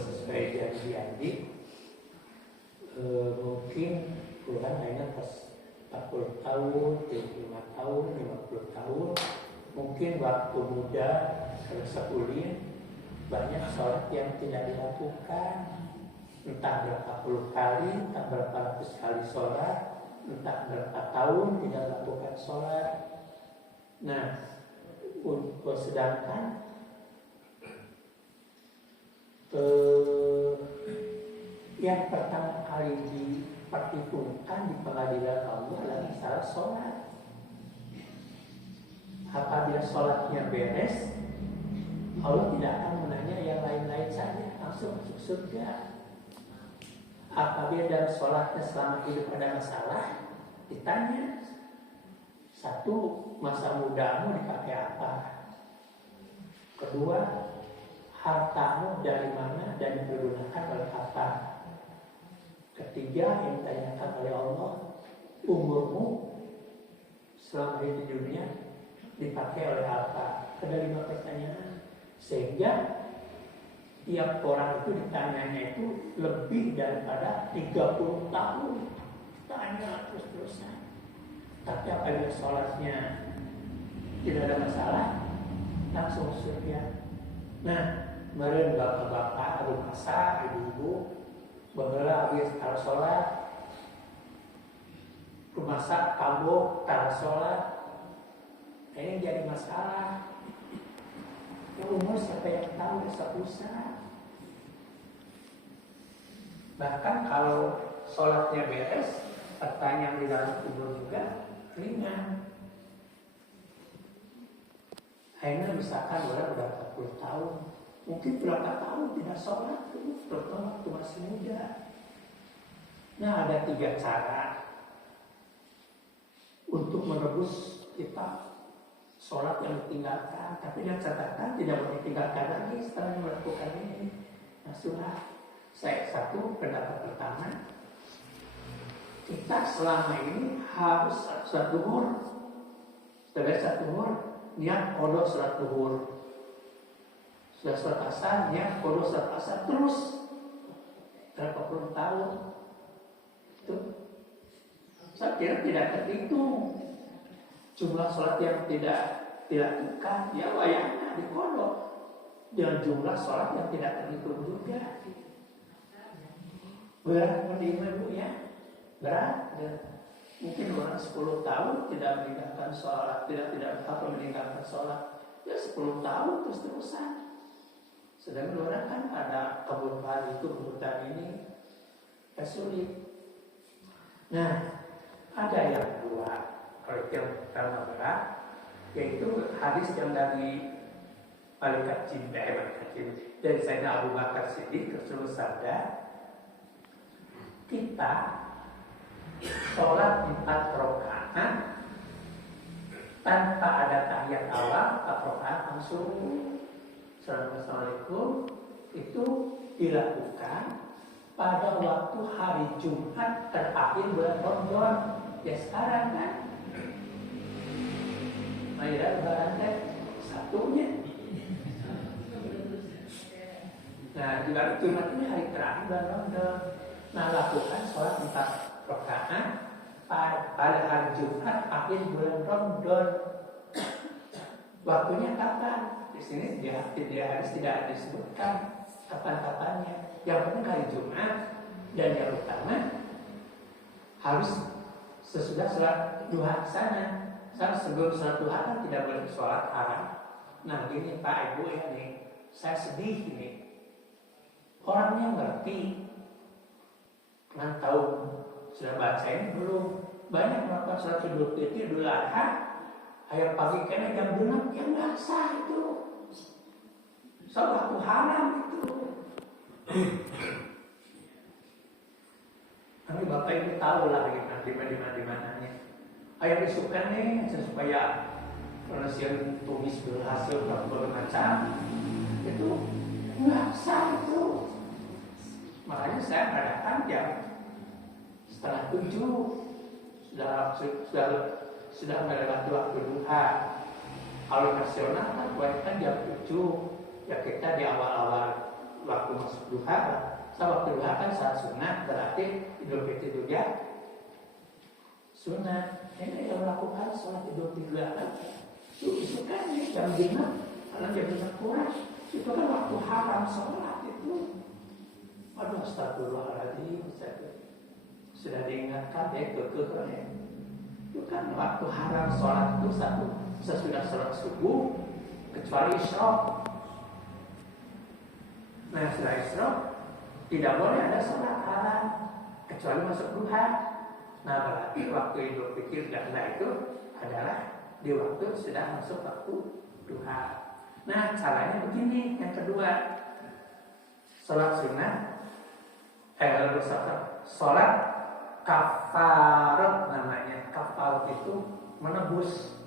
sesuai janji mungkin kurang hanya pas 40 tahun, 35 tahun, 50 tahun, mungkin waktu muda selesai kuliah banyak sholat yang tidak dilakukan, entah berapa puluh kali, entah berapa ratus kali sholat, entah berapa tahun tidak melakukan sholat. Nah, sedangkan yang pertama kali diperhitungkan di pengadilan Allah adalah masalah sholat. Apabila sholatnya beres, Allah tidak akan menanya yang lain-lain saja, langsung masuk surga. Apabila dalam sholatnya selama hidup ada masalah, ditanya, satu, masa mudamu dipakai apa? Kedua, hartamu dari mana dan dipergunakan oleh apa? Ketiga, yang ditanyakan oleh Allah, umurmu selama hidup di dunia dipakai oleh apa? Ada 5 pertanyaan. Sehingga tiap orang itu ditanyanya itu lebih daripada 30 tahun. Tanya terus-terusan. Tapi apabila sholatnya tidak ada masalah, langsung surga. Nah, meren bapak-bapak, rumah sa, ibu-ibu, baheula habis tar sholat, rumah sa, kambok, tar sholat, ini jadi masalah. Ya umur siapa yang tahu, desa usah. Bahkan kalau sholatnya beres, pertanyaan di dalam kubur juga ringan. Akhirnya misalkan orang udah 40 tahun, mungkin berapa tahun tidak sholat tuh, terutama waktu masih muda. Nah, ada 3 cara untuk menebus kita sholat yang ditinggalkan, tapi dengan catatan tidak boleh ditinggalkan lagi setelah melakukan ini. Nah, sudah saya satu pendapat pertama, kita selama ini harus sholat duhur. Setelah sholat duhur, niat kodok sholat duhur. Sudah sholat asar, niat kodok sholat asar terus berapa puluh tahun. Itu saya kira tidak terhitung jumlah sholat yang tidak dilakukan, ya wayangnya dikodok, dan jumlah sholat yang tidak terhitung juga. Berat menerima dulu ya, berat. Mungkin orang 10 tahun tidak meninggalkan sholat, tidak meninggalkan sholat, ya 10 tahun terus-terusan. Sedangkan orang kan ada kebutuhan itu, kebutuhan ini, ya sulit. Nah, ada yang kedua, kalau yang pertama berat, yaitu hadis yang dari malaikat jin, dari Sayyidina Abu Bakar Siddiq, Rasulullah sabda, kita sholat 4 rakaat tanpa ada tahiyat awal, 4 rakaat langsung Assalamualaikum, itu dilakukan pada waktu hari Jumat terakhir bulan Ramadan. Ya sekarang kan Maira lebaran satunya. Nah, di hari Jumat ini hari terakhir bulan Ramadan. Nah, lakukan sholat 4 rakaat pada hari Jumat akhir bulan Ramadan. Waktunya kapan? Di sini dia harus tidak disebutkan kapan-kapannya. Yang penting hari Jumat, dan yang utama harus sesudah sholat duha sana. Sebelum sholat duha kan tidak boleh sholat haram. Nah, gini Pak Ibu ya nih, saya sedih ini. Orangnya ngerti, kan tahu sudah baca ini belum. Banyak melakukan sholat Idul Fitri, Idul Adha, akhir pagi kena jam 6, yang nggak sah itu. Sholat haram itu. Tapi Bapak Ibu tahu lah di mana-nya. Ayat disukan nih supaya penelitian tulis berhasil berbagai macam itu nggak sah itu. Makanya saya katakan jam 6:30 sudah melewati waktu duha. Kalau nasional kan kebanyakan jam 7. Ya kita di awal-awal waktu duha. Waktu duha kan salat sunnah, berarti Idul Fitri juga sunnah. Ini yang melakukan sholat Idul Fitri itu kan jam 5, karena jam 5 kurang. Itu kan waktu haram sholat itu. Aduh, astagfirullahaladzim, sudah diingatkan ya kekeh. Itu kan waktu haram sholat itu sesudah sholat subuh, kecuali isyraq. Nah, setelah isyraq tidak boleh ada sholat haram kecuali masuk duha. Nah, berarti waktu Idul Fitri karena itu adalah di waktu sudah masuk waktu duha. Nah, caranya begini. Yang kedua, sholat sunnah, sholat kafarat namanya. Kafarat itu menebus.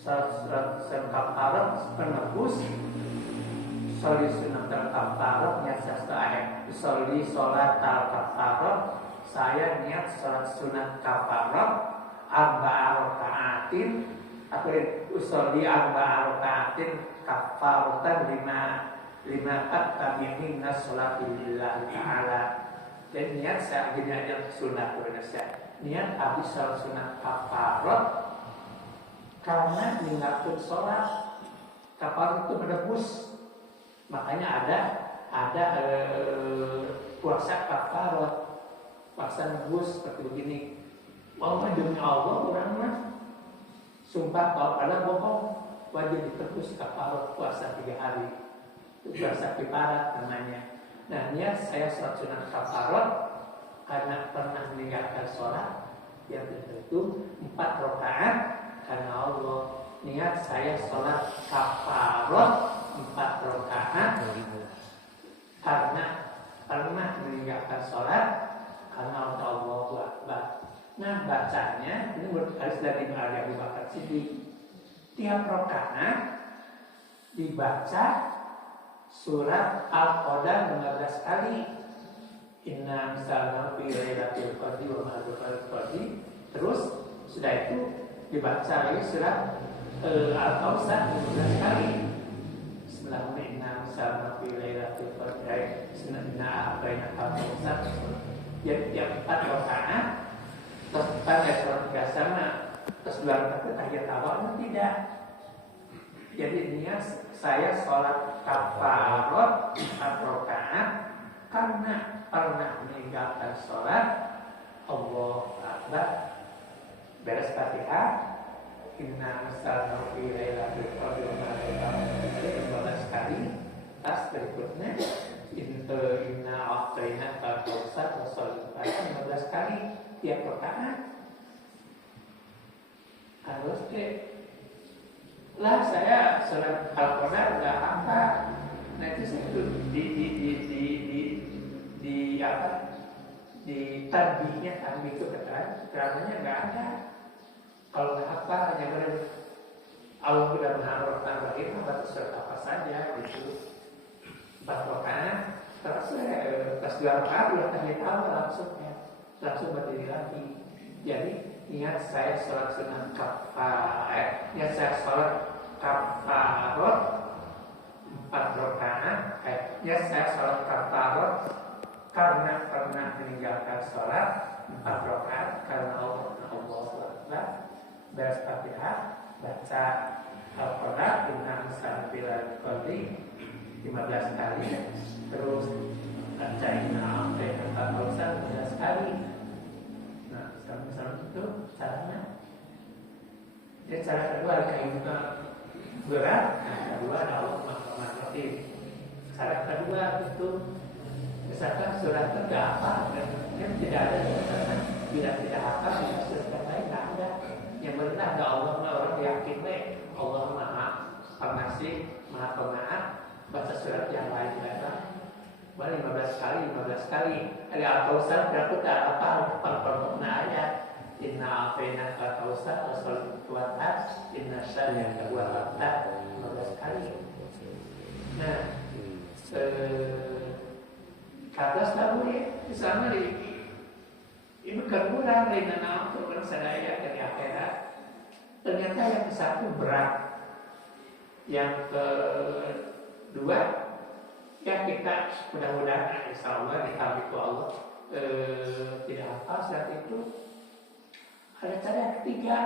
Sholat kafarat menebus. Sholat sunnah kafarat niat sasta ayat. Sholat kafarat, saya niat sholat sunat kafarat arba'a raka'atin, atau usolli arba'a raka'atin kafaratan lima tabi'inna sholati lillahi ta'ala. Dan niat saya gini aja sunat Indonesia. Niat habis sholat sunat kafarat karena meninggalkan sholat. Kafarat itu menebus. Makanya ada puasa kafarat. Paksa nebus seperti begini. Mau demi Allah orang mah sumpah kalau pada bohong wajib ditebus kafarat puasa 3 hari. Itu puasa kifarat namanya. Nah, niat saya sholat sunat kafarat karena pernah meninggalkan sholat yang tertentu 4 rakaat karena Allah. Niat saya sholat kafarat 4 rakaat karena pernah meninggalkan sholat karena Allah Akbar. Nah, bacanya ini harus dari Ali Abu Bakar Siddiq. Tiap rakaat dibaca surat Al-Qadar 15 kali. Inna misalnya fi lailatul qadri wa ma qadri. Terus sudah itu dibaca lagi surat Al-Kautsar 15 kali. Bismillahirrahmanirrahim. Inna misalnya fi lailatul qadri. Inna a'tainaka al-kautsar. Jadi tiap 4 rakaat terus kita sholat biasa terus 2 rakaat tahiyat awal tidak. Jadi niat saya sholat kafarat 4 rakaat karena pernah meninggalkan sholat Allahu Akbar. Beres Fatihah, inna misalnya fi lailatul qadri wa ma 15 kali. Tas berikutnya inna a'tainaka al-kautsar wa sholli 15 kali tiap rakaat. Harus lah saya sholat Al-Qadar enggak apa. Nah, itu di apa? Di tarbihnya tarbih itu keterangannya enggak ada. Kalau enggak apa hanya benar Allah sudah mengarahkan bagaimana surat apa saja gitu. 4 rakaat terus pas 2 rakaat udah tahiyat awal langsung berdiri lagi. Jadi niat saya sholat sunat niat saya sholat kafarat 4 rakaat. Niat saya sholat kafarat karena pernah meninggalkan sholat 4 rakaat karena Allah Akbar. Beres Fatihah baca Al-Qadar inna misalnya bila qadri 15 kali. Terus baca inna a'tainaka al-kautsar 15 kali. Nah, misalnya itu caranya. Jadi cara kedua kayak gitu berat. Nah, kedua Allah Maha. Cara kedua itu misalkan surat tidak apa kan tidak ada bila tidak hafal tidak surat lain tidak ada. Yang benar ada Allah orang yakin Allah Maha Pengasih Maha Pemaaf. Baca surat yang lain kan boleh 15 kali. Ada Al-Kautsar berarti tak apa perpotongnya ayat. Inna a'tainaka al-kautsar wa sholli kuatas inna syani'aka huwal abtar 15 kali. Nah, kados tahu ya misalnya ini kurang dari nama untuk sadaya dari akhirat. Ternyata yang satu berat, yang kedua Ya kita mudah-mudahan insya Allah ditambah Allah tidak hafal saat itu. Ada cara yang ketiga,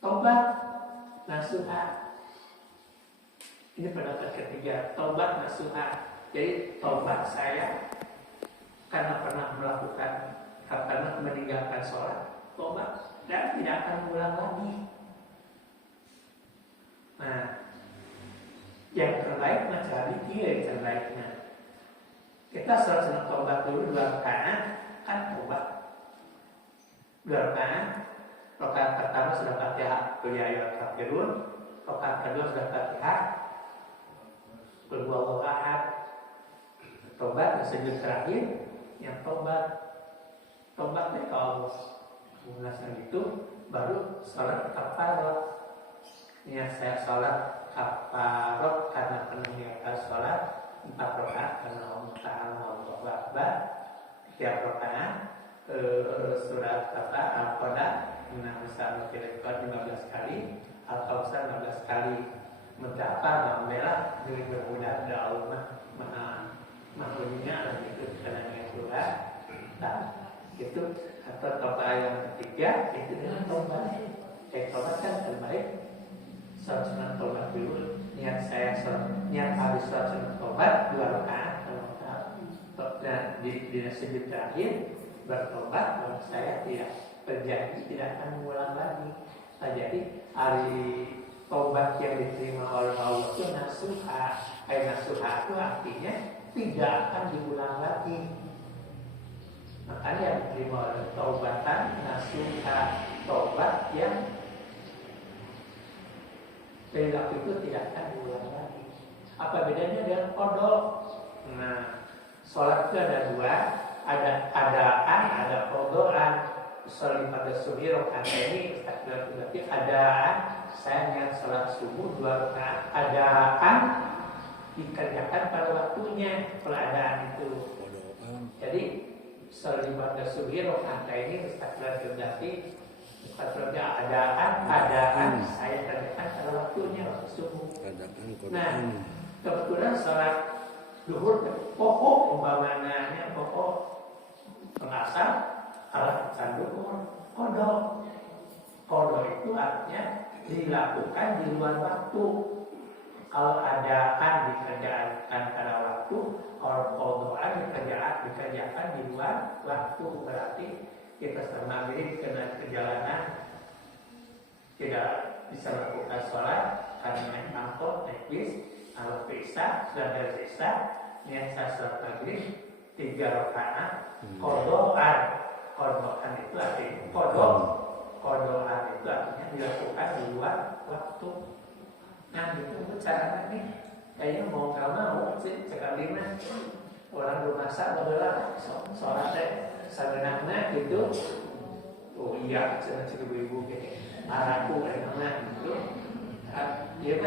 tobat nasuha. Ini pendapat ketiga, tobat nasuha. Jadi tobat saya karena pernah melakukan, karena meninggalkan sholat, tobat dan tidak akan ulang lagi. Nah, yang terbaik macam ini yang terbaiknya. Kita sholat sunat tobat dulu 2 rakaat, kan tobat 2 rakaat. Rakaat pertama sudah Fatihah, qul ya ayyuhal kafirun. Rakaat kedua sudah Fatihah, qul huwallahu ahad. Tobat sujud terakhir yang tobatnya ke Allah. Mengulaskan itu baru sholat kafarah. Niat saya sholat kafarah karena peninggalkan sholat 4 rakaat karena Allah Ta'ala Allahu Akbar. Tiap rakaat surat Al-Qadar misalnya kira-kira 15 kali, Al-Kausar 15 kali. Mendapat membela dengan bermudah ada Allah makhluknya itu karena yang surat. Nah, itu atau tobat yang ketiga itu dengan tobat. Tobat kan terbaik. Sholat sunat tobat dulu. Niat habis sholat sunat tobat 2 rakaat. Dan di sujud terakhir bertobat, bahwa saya tidak terjadi, tidak akan mengulang lagi. Nah, jadi hari tobat yang diterima oleh Allah itu nasuha. Nasuha itu artinya tidak akan diulang lagi. Makanya diterima oleh taubatan nasuha, tobat yang perilaku itu tidak akan diulang lagi. Apa bedanya dengan qadha? Nah, sholat itu ada 2, ada adaan, ada qadhaan. Sholat pada subuh rakaat ini berarti adaan. Saya niat sholat subuh 2 rakaat. Adaan dikerjakan pada waktunya, adaan itu. Jadi sholat pada subuh rakaat ini berarti adaan saya kerjakan pada waktunya, waktu subuh. Nah, kebetulan sholat duhur pokok umpamanya pokok pengasar alat duhur qadha itu artinya dilakukan di luar waktu. Kalau adaan dikerjakan pada waktu, kalau qadhaan dikerjakan di luar waktu, berarti kita selama ini kena perjalanan tidak bisa melakukan sholat karena naik angkot, naik bis. Kalau Isya sudah dari Isya, niat saya sholat maghrib 3 rakaat, qadhaan itu artinya qadhaan itu artinya dilakukan di luar waktu. Nah, itu caranya nih. Kayaknya mau nggak mau sih sekali mah orang bermasak adalah sholatnya sebenarnya gitu. Oh iya, saya ibu-ibu kayak araku enak gitu. Dia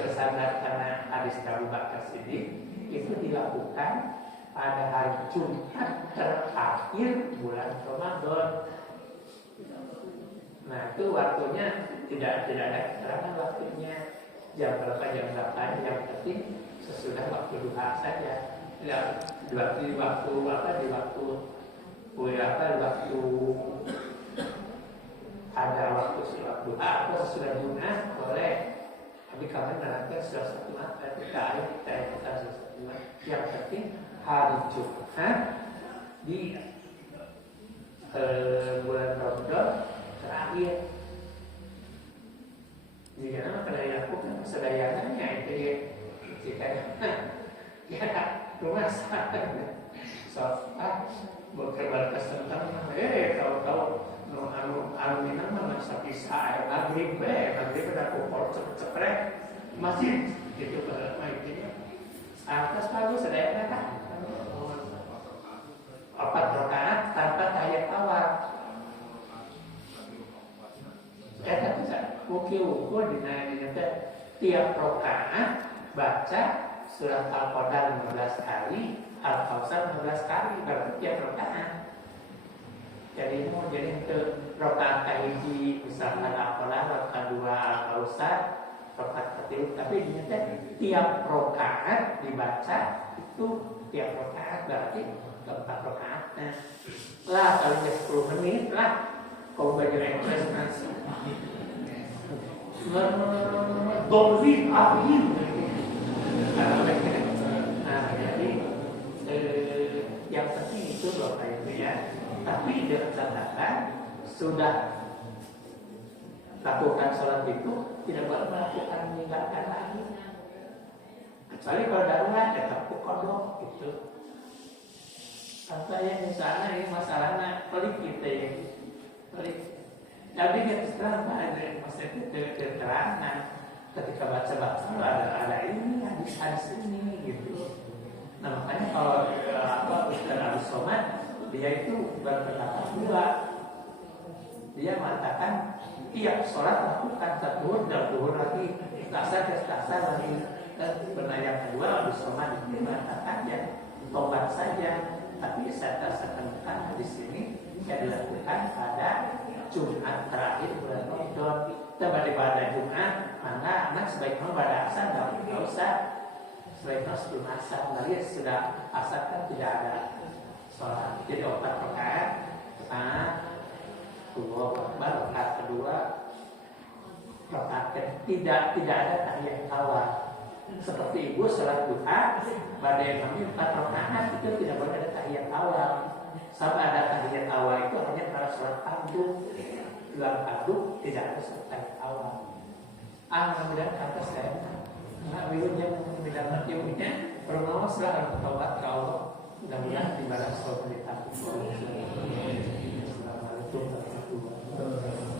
bersandar karena hadis Abu Bakar Siddiq itu dilakukan pada hari Jumat terakhir bulan Ramadan. Nah, itu waktunya tidak ada keterangan waktunya. Jam berapa, yang penting sesudah waktu duha saja. Ya, di waktu ada waktu sholat duha atau sesudah Jumat boleh. Tapi kalian nanti sudah 1 Jumat, kita sudah 1 Jumat. Yang penting hari Jumat di bulan Ramadan terakhir. Jika nama kedaya lakukan kesedayangannya itu dia. Jika ya rumah sakit berkebar kesentang tahu minum masa bisa air maghrib ada kupol ceprek masih gitu pada mainnya atas bagus sedayanya kan 4 rakaat tanpa tahiyat awal. Tapi ukur di tiap rakaat baca surat Al-Qadar 15 kali, Al-Kausar 15 kali, berarti tiap rakaat. Jadi untuk rakaat hiji misalkan Al-Qadar, rakaat 2 Al-Kausar, rokaat ketiga. Tapi ternyata tiap rokaat dibaca itu tiap rokaat berarti 4 rokaat. Nah, lah kalau 10 menit lah kalau belajar ekspresi Dolvin Abin. Nah, jadi yang penting itu loh itu ya. Tapi dengan catatan sudah lakukan sholat itu tidak boleh melakukan meninggalkan lagi. Kecuali kalau darurat tetap kodok gitu. Sampai yang misalnya ini masalahnya pelik kita ya, pelik. Jadi kita sekarang ada maksudnya keterangan ketika baca ada ini hadis ini gitu. Nah makanya kalau Ustaz Abdus Somad dia itu berpendapat dua. Dia mengatakan tiap sholat lakukan zuhur dan zuhur lagi, asar lagi. Dan benar yang kedua Abdus Somad dia mengatakan ya tobat saja. Tapi saya tekankan di sini yang dilakukan pada Jumat terakhir bulan Ramadan. Pada Jumat, maka anak sebaiknya pada asar nggak usah. Sebaiknya sebelum asar, nanti sudah asar kan tidak ada sholat. Jadi 4 rakaat, rakaat kedua, rakaat tidak ada tahiyat awal. Seperti ibu sholat duha, pada yang kami 4 rakaat itu tidak boleh ada tahiyat awal. Sama ada tahiyat awal itu hanya pada sholat fardu. Dalam fardu tidak ada sholat tahiyat awal. Mudah-mudahan kata saya, wilujnya mendapat ilmunya, bermawar setelah bertobat ke Allah. Mudah-mudahan di barat sholat kita. Assalamualaikum warahmatullahi wabarakatuh.